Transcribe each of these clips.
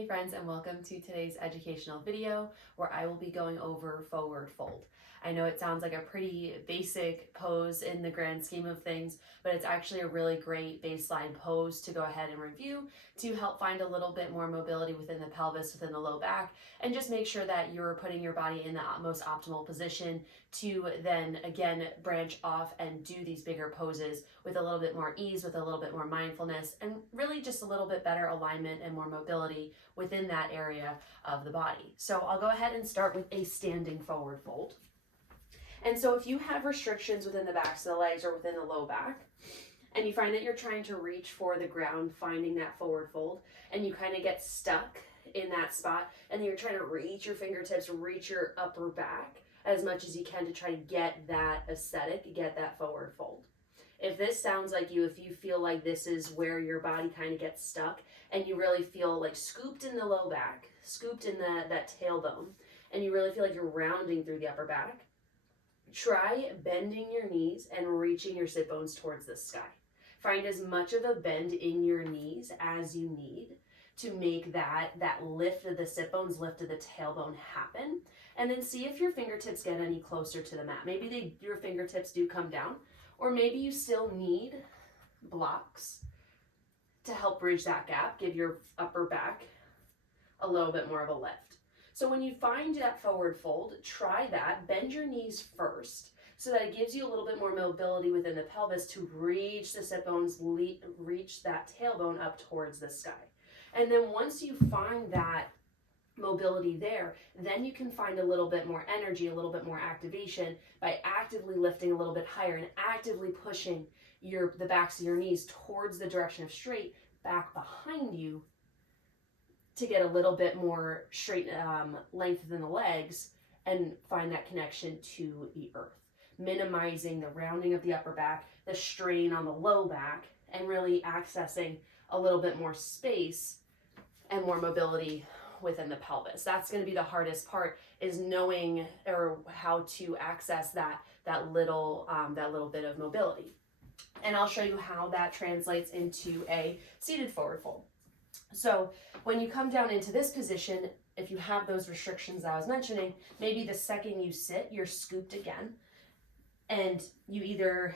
Hey friends, and welcome to today's educational video where I will be going over forward fold. I know it sounds like a pretty basic pose in the grand scheme of things, but it's actually a really great baseline pose to go ahead and review to help find a little bit more mobility within the pelvis, within the low back, and just make sure that you're putting your body in the most optimal position to then again branch off and do these bigger poses with a little bit more ease, with a little bit more mindfulness, and really just a little bit better alignment and more mobility within that area of the body. So I'll go ahead and start with a standing forward fold. And so if you have restrictions within the backs of the legs or within the low back, and you find that you're trying to reach for the ground, finding that forward fold, and you kind of get stuck in that spot, and you're trying to reach your fingertips, reach your upper back as much as you can to try to get that aesthetic, get that forward fold. If this sounds like you, if you feel like this is where your body kind of gets stuck and you really feel like scooped in the low back, scooped in that tailbone, and you really feel like you're rounding through the upper back, try bending your knees and reaching your sit bones towards the sky. Find as much of a bend in your knees as you need to make that lift of the sit bones, lift of the tailbone happen. And then see if your fingertips get any closer to the mat. Maybe your fingertips do come down, or maybe you still need blocks to help bridge that gap, give your upper back a little bit more of a lift. So when you find that forward fold, try that, bend your knees first so that it gives you a little bit more mobility within the pelvis to reach the sit bones, reach that tailbone up towards the sky. And then once you find that mobility there, then you can find a little bit more energy, a little bit more activation by actively lifting a little bit higher and actively pushing the backs of your knees towards the direction of straight, back behind you, to get a little bit more straight length within the legs and find that connection to the earth, minimizing the rounding of the upper back, the strain on the low back, and really accessing a little bit more space and more mobility within the pelvis. That's going to be the hardest part, is knowing or how to access that little bit of mobility. And I'll show you how that translates into a seated forward fold. So when you come down into this position, if you have those restrictions I was mentioning, maybe the second you sit, you're scooped again, and your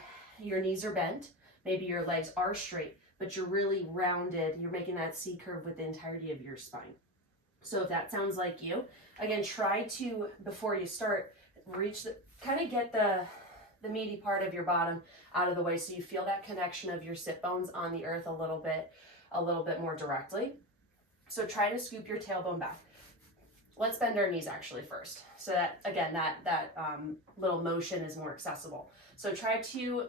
knees are bent, maybe your legs are straight, but you're really rounded, you're making that C curve with the entirety of your spine. So if that sounds like you, again, try to, before you start, kind of get the meaty part of your bottom out of the way so you feel that connection of your sit bones on the earth a little bit more directly. So try to scoop your tailbone back. Let's bend our knees actually first, so that, again, that little motion is more accessible. So try to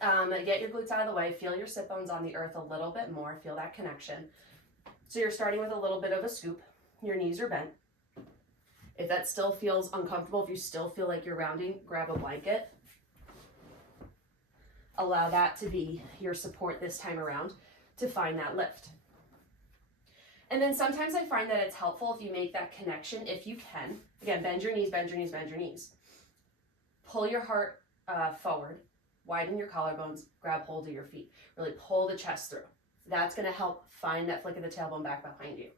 get your glutes out of the way, feel your sit bones on the earth a little bit more, feel that connection. So you're starting with a little bit of a scoop, your knees are bent. If that still feels uncomfortable, if you still feel like you're rounding, grab a blanket. Allow that to be your support this time around to find that lift. And then sometimes I find that it's helpful if you make that connection, if you can. Again, bend your knees, bend your knees, bend your knees. Pull your heart forward, widen your collarbones, grab hold of your feet. Really pull the chest through. That's going to help find that flick of the tailbone back behind you.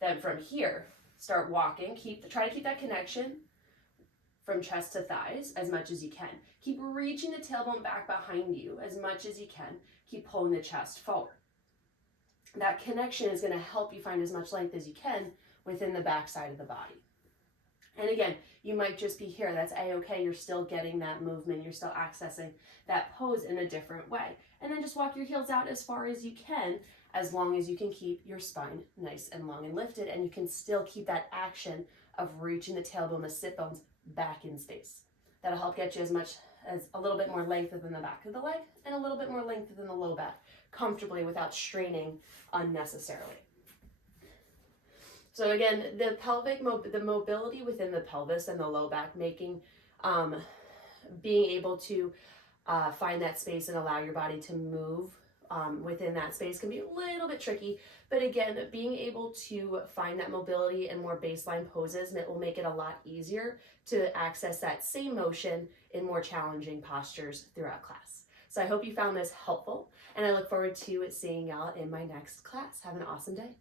Then from here, start walking. Try to keep that connection from chest to thighs as much as you can. Keep reaching the tailbone back behind you as much as you can. Keep pulling the chest forward. That connection is going to help you find as much length as you can within the back side of the body. And again, you might just be here. That's a-okay. You're still getting that movement. You're still accessing that pose in a different way. And then just walk your heels out as far as you can, as long as you can keep your spine nice and long and lifted, and you can still keep that action of reaching the tailbone, the sit bones back in space. That'll help get you as a little bit more length within the back of the leg and a little bit more length within the low back, comfortably without straining unnecessarily. So again, the mobility within the pelvis and the low back, being able to find that space and allow your body to move within that space can be a little bit tricky. But again, being able to find that mobility and more baseline poses, and it will make it a lot easier to access that same motion in more challenging postures throughout class. So I hope you found this helpful, and I look forward to seeing y'all in my next class. Have an awesome day.